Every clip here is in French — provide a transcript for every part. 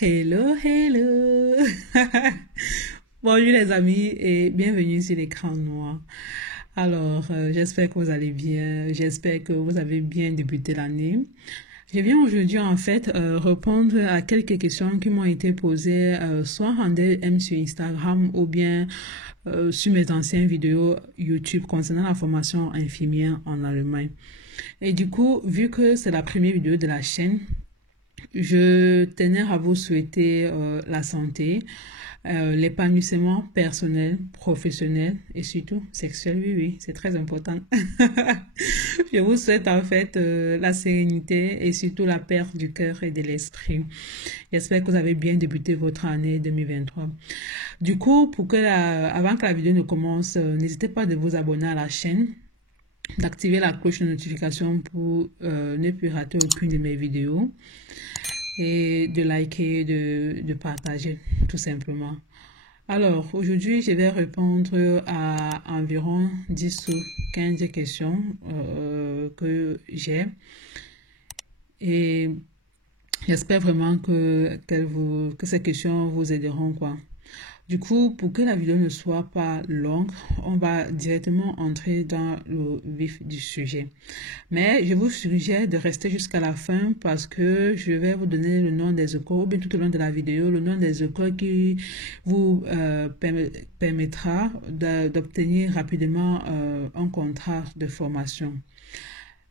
Hello, hello. Bonjour les amis et bienvenue sur l'écran noir. Alors, j'espère que vous allez bien, j'espère que vous avez bien débuté l'année. Je viens aujourd'hui en fait répondre à quelques questions qui m'ont été posées soit en DM sur Instagram ou bien sur mes anciennes vidéos YouTube concernant la formation infirmière en Allemagne. Et du coup, vu que c'est la première vidéo de la chaîne, je tenais à vous souhaiter la santé, l'épanouissement personnel, professionnel et surtout sexuel. Oui, oui, c'est très important. Je vous souhaite en fait la sérénité et surtout la paix du cœur et de l'esprit. J'espère que vous avez bien débuté votre année 2023. Du coup, avant que la vidéo ne commence, n'hésitez pas de vous abonner à la chaîne, d'activer la cloche de notification pour ne plus rater aucune de mes vidéos et de liker, de partager tout simplement. Alors, aujourd'hui, je vais répondre à environ 10 ou 15 questions que j'ai et j'espère vraiment que ces questions vous aideront, quoi. Du coup, pour que la vidéo ne soit pas longue, on va directement entrer dans le vif du sujet. Mais je vous suggère de rester jusqu'à la fin parce que je vais vous donner le nom des écoles, ou bien tout au long de la vidéo, le nom des écoles qui vous permettra d'obtenir rapidement un contrat de formation.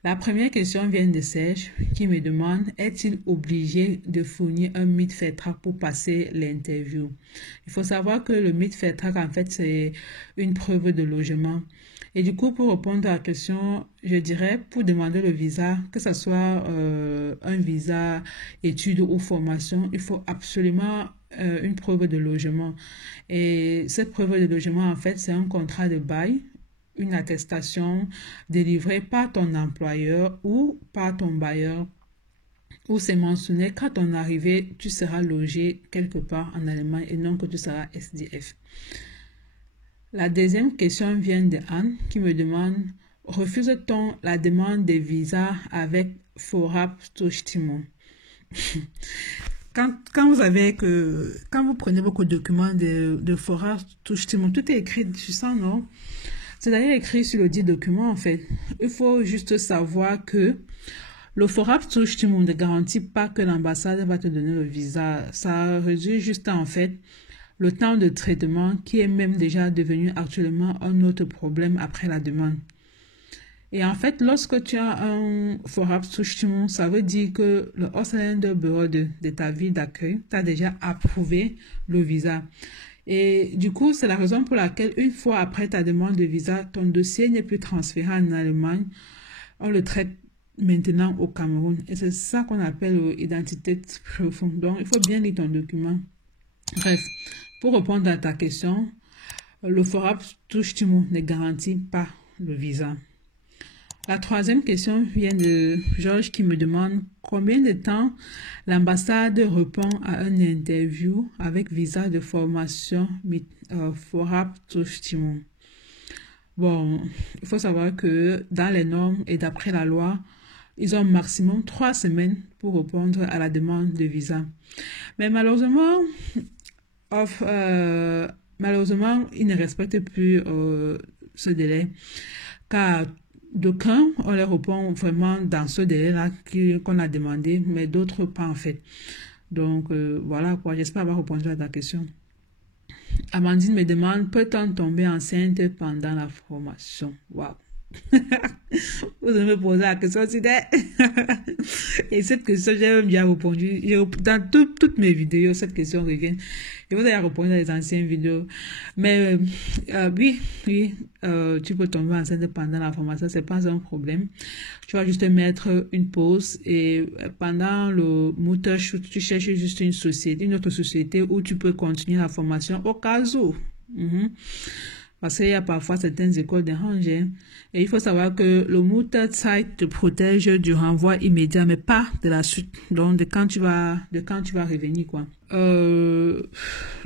La première question vient de Serge qui me demande: est-il obligé de fournir un Mietvertrag pour passer l'interview? Il faut savoir que le Mietvertrag, en fait, c'est une preuve de logement. Et du coup, pour répondre à la question, je dirais, pour demander le visa, que ce soit un visa études ou formation, il faut absolument une preuve de logement. Et cette preuve de logement, en fait, c'est un contrat de bail, une attestation délivrée par ton employeur ou par ton bailleur, où c'est mentionné qu'à ton arrivée, tu seras logé quelque part en Allemagne et non que tu seras SDF. La deuxième question vient de Anne qui me demande: refuse-t-on la demande de visa avec Vorabzustimmung? Quand vous prenez beaucoup de documents de Vorabzustimmung, tout est écrit sur ça, non? C'est d'ailleurs écrit sur le dit document, en fait. Il faut juste savoir que le Vorabzustimmung ne garantit pas que l'ambassade va te donner le visa. Ça réduit juste, en fait, le temps de traitement qui est même déjà devenu actuellement un autre problème après la demande. Et en fait, lorsque tu as un Vorabzustimmung, ça veut dire que le Ausländerbüro de ta ville d'accueil t'a déjà approuvé le visa. Et du coup, c'est la raison pour laquelle, une fois après ta demande de visa, ton dossier n'est plus transféré en Allemagne. On le traite maintenant au Cameroun. Et c'est ça qu'on appelle Identitätsprüfung. Donc, il faut bien lire ton document. Bref, pour répondre à ta question, le Vorabzustimmung ne garantit pas le visa. La troisième question vient de Georges qui me demande combien de temps l'ambassade répond à une interview avec visa de formation Vorabzustimmung. Bon, il faut savoir que dans les normes et d'après la loi, ils ont maximum 3 semaines pour répondre à la demande de visa. Mais malheureusement, ils ne respectent plus ce délai, car d'aucuns, on les répond vraiment dans ce délai-là qu'on a demandé, mais d'autres pas en fait. Donc voilà quoi, j'espère avoir répondu à ta question. Amandine me demande: peut-on tomber enceinte pendant la formation? Waouh! Vous allez me poser la question aussi. Et cette question, j'ai bien répondu. Dans toutes mes vidéos, cette question revient. Je vous ai répondu dans les anciennes vidéos. Mais oui, tu peux tomber enceinte pendant la formation, c'est pas un problème. Tu vas juste mettre une pause et pendant le Mutterschutz, tu cherches juste une autre société où tu peux continuer la formation au cas où. Parce qu'il y a parfois certaines écoles dérangent. Et il faut savoir que le Mutterzeit te protège du renvoi immédiat, mais pas de la suite. Donc, de quand tu vas revenir, quoi.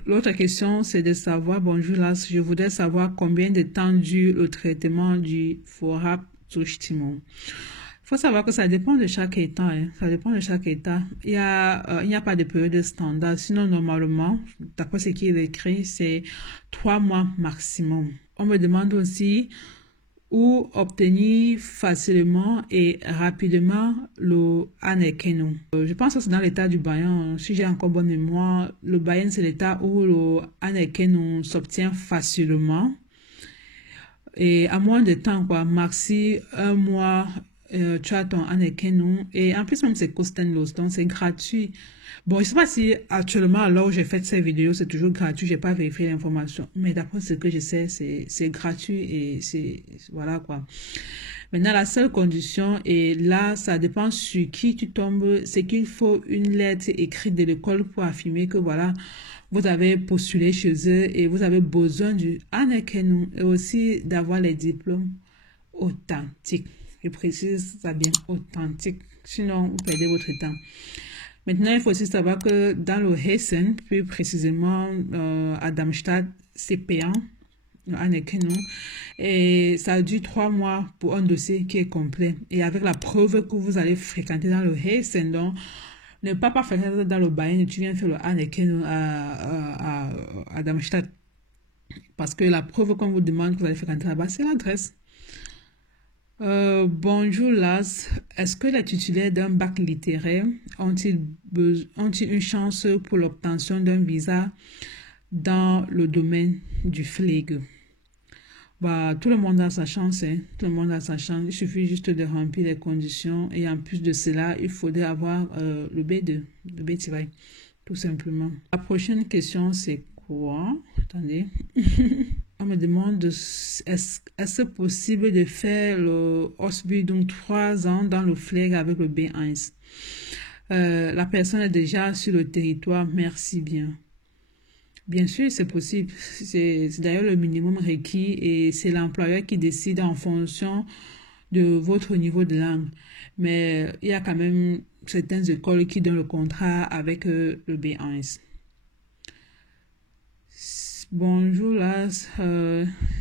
L'autre question, c'est de savoir, bonjour là, je voudrais savoir combien de temps dure le traitement du Vorabzustimmung. Il faut savoir que ça dépend de chaque État. Hein. Ça dépend de chaque État. Il n'y a pas de période standard. Sinon, normalement, d'après ce qui est écrit, c'est 3 mois maximum. On me demande aussi où obtenir facilement et rapidement le Anekeno. Je pense que c'est dans l'état du Bayan. Si j'ai encore bonne mémoire, le Bayan, c'est l'état où le Anekeno s'obtient facilement. Et à moins de temps, quoi, maxi, un mois, tu as ton Anekeno. Et en plus, même c'est kostenlos, donc c'est gratuit. Bon, je sais pas si actuellement, alors où j'ai fait ces vidéos, c'est toujours gratuit. J'ai pas vérifié l'information. Mais d'après ce que je sais, c'est gratuit et c'est, voilà, quoi. Maintenant, la seule condition, et là, ça dépend sur qui tu tombes, c'est qu'il faut une lettre écrite de l'école pour affirmer que, voilà, vous avez postulé chez eux et vous avez besoin du Anekeno et aussi d'avoir les diplômes authentiques. Je précise ça bien, authentique. Sinon, vous perdez votre temps. Maintenant, il faut aussi savoir que dans le Hessen, plus précisément à Darmstadt, c'est payant, le Anekeno, et ça dure 3 mois pour un dossier qui est complet. Et avec la preuve que vous allez fréquenter dans le Hessen, donc, ne pas fréquenter dans le Bayern, tu viens faire le Anekeno à Darmstadt. Parce que la preuve qu'on vous demande que vous allez fréquenter là-bas, c'est l'adresse. Bonjour Lars, est-ce que les titulaires d'un bac littéraire ont-ils une chance pour l'obtention d'un visa dans le domaine du Pflege? Bah, tout le monde a sa chance, hein. Tout le monde a sa chance. Il suffit juste de remplir les conditions et en plus de cela, il faudrait avoir le B2, le B-, tout simplement. La prochaine question, c'est quoi? Attendez. On me demande, est-ce possible de faire le Ausbildung 3 ans dans le Pflege avec le B1? La personne est déjà sur le territoire, merci bien. Bien sûr, c'est possible. C'est d'ailleurs le minimum requis et c'est l'employeur qui décide en fonction de votre niveau de langue. Mais il y a quand même certaines écoles qui donnent le contrat avec le B1. Bonjour Lars,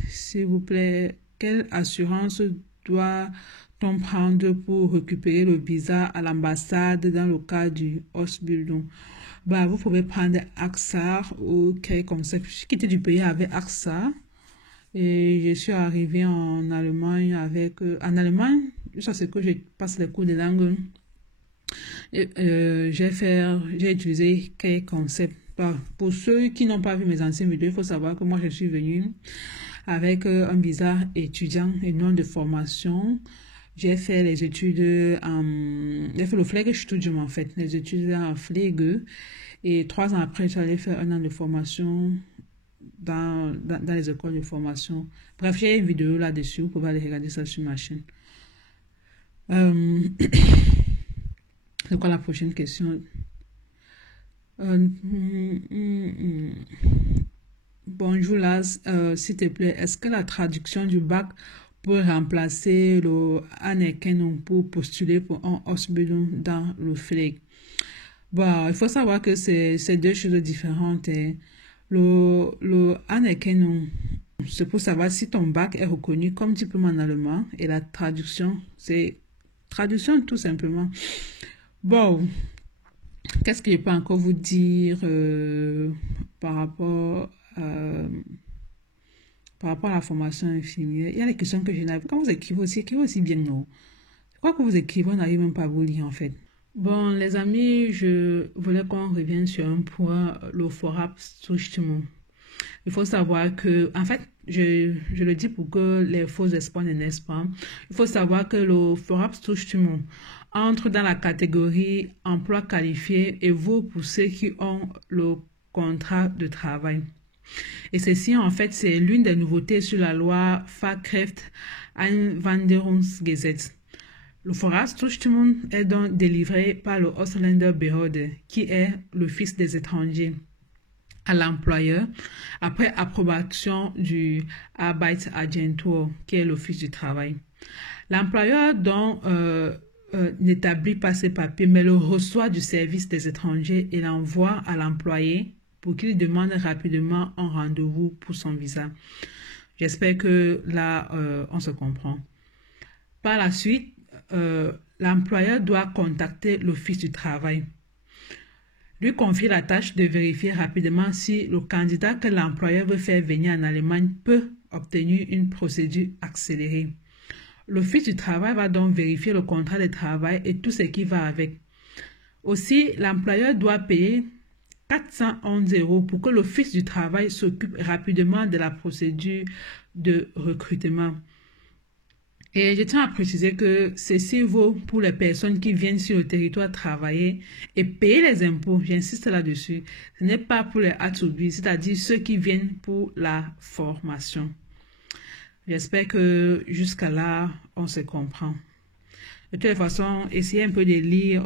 s'il vous plaît, quelle assurance doit-on prendre pour récupérer le visa à l'ambassade dans le cas du Ausbildung? Bah, vous pouvez prendre AXA ou quelque concept. Je suis quitté du pays avec AXA et je suis arrivé en Allemagne avec... en Allemagne, ça c'est que je passe les cours de langue. J'ai utilisé quelques concepts. Pour ceux qui n'ont pas vu mes anciennes vidéos, il faut savoir que moi je suis venue avec un visa étudiant et non de formation. J'ai fait les études j'ai fait le Pflegestudium en fait, les études en Pflege. Et 3 ans après, j'allais faire 1 an de formation dans les écoles de formation. Bref, j'ai une vidéo là-dessus, vous pouvez aller regarder ça sur ma chaîne. C'est quoi la prochaine question? Bonjour Lars, s'il te plaît, est-ce que la traduction du bac peut remplacer le Anekeno pour postuler pour un Ausbildung dans le Pflege? Bon, il faut savoir que c'est deux choses différentes. Hein. Le Anekeno, c'est pour savoir si ton bac est reconnu comme diplôme en allemand et la traduction, c'est traduction tout simplement. Bon, qu'est-ce que je peux encore vous dire par rapport à la formation infirmière? Il y a des questions que je n'arrive pas. Quand vous écrivez aussi bien, non? Je crois que vous écrivez, on n'arrive même pas à vous lire en fait. Bon, les amis, je voulais qu'on revienne sur un point, le Vorabzustimmung. Il faut savoir que, en fait, je le dis pour que les faux espoirs ne naissent pas. Il faut savoir que le Vorabzustimmung entre dans la catégorie emploi qualifié et vaut pour ceux qui ont le contrat de travail. Et ceci, en fait, c'est l'une des nouveautés sur la loi Fachkräfteeinwanderungsgesetz. Le Vorabzustimmung est donc délivré par le Ausländerbehörde, qui est l'office des étrangers, à l'employeur, après approbation du Arbeitsagentur, qui est l'office du travail. L'employeur donc n'établit pas ses papiers, mais le reçoit du service des étrangers et l'envoie à l'employé pour qu'il demande rapidement un rendez-vous pour son visa. J'espère que là, on se comprend. Par la suite, l'employeur doit contacter l'Office du travail, lui confier la tâche de vérifier rapidement si le candidat que l'employeur veut faire venir en Allemagne peut obtenir une procédure accélérée. L'Office du travail va donc vérifier le contrat de travail et tout ce qui va avec. Aussi, l'employeur doit payer 411 € pour que l'Office du travail s'occupe rapidement de la procédure de recrutement. Et je tiens à préciser que ceci vaut pour les personnes qui viennent sur le territoire travailler et payer les impôts. J'insiste là-dessus. Ce n'est pas pour les Azubi, c'est-à-dire ceux qui viennent pour la formation. J'espère que jusqu'à là, on se comprend. De toute façon, essayez un peu de lire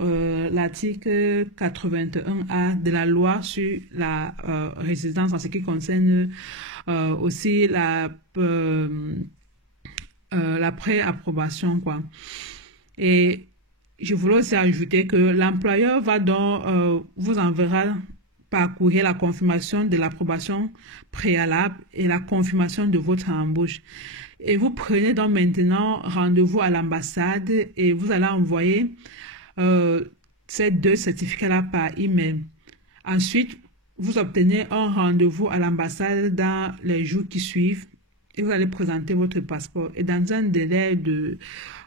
l'article 81A de la loi sur la résidence en ce qui concerne aussi la pré-approbation, quoi. Et je voulais aussi ajouter que l'employeur va donc vous enverra par courrier la confirmation de l'approbation préalable et la confirmation de votre embauche. Et vous prenez donc maintenant rendez-vous à l'ambassade et vous allez envoyer ces deux certificats-là par email. Ensuite, vous obtenez un rendez-vous à l'ambassade dans les jours qui suivent et vous allez présenter votre passeport. Et dans un délai de...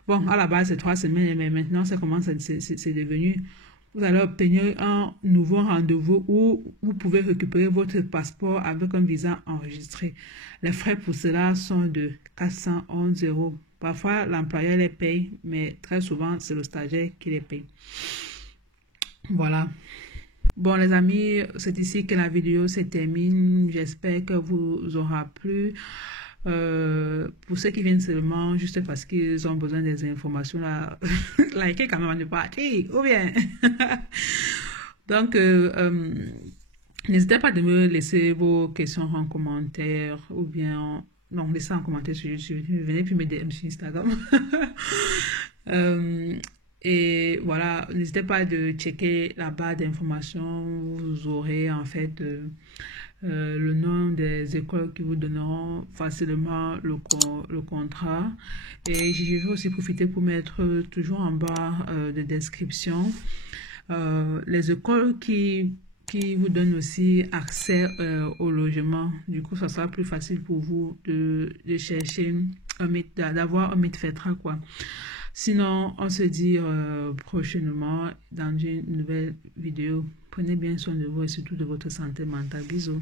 Bon, à la base, c'est 3 semaines, mais maintenant, c'est comment c'est devenu. Vous allez obtenir un nouveau rendez-vous où vous pouvez récupérer votre passeport avec un visa enregistré. Les frais pour cela sont de 411 €. Parfois, l'employeur les paye, mais très souvent, c'est le stagiaire qui les paye. Voilà. Bon, les amis, c'est ici que la vidéo se termine. J'espère que vous aura plu. Pour ceux qui viennent seulement juste parce qu'ils ont besoin des informations là, likez quand même à ne pas ou bien donc n'hésitez pas de me laisser vos questions en commentaire ou bien non, laissez en commentaire sur YouTube, venez puis me DM sur Instagram. Et voilà, n'hésitez pas de checker la barre d'informations, vous aurez en fait le nom des écoles qui vous donneront facilement le contrat. Et je vais aussi profiter pour mettre toujours en bas de description les écoles qui vous donnent aussi accès au logement. Du coup, ça sera plus facile pour vous de chercher d'avoir un Mitfetra, quoi. Sinon, on se dit prochainement dans une nouvelle vidéo. Prenez bien soin de vous et surtout de votre santé mentale. Bisous.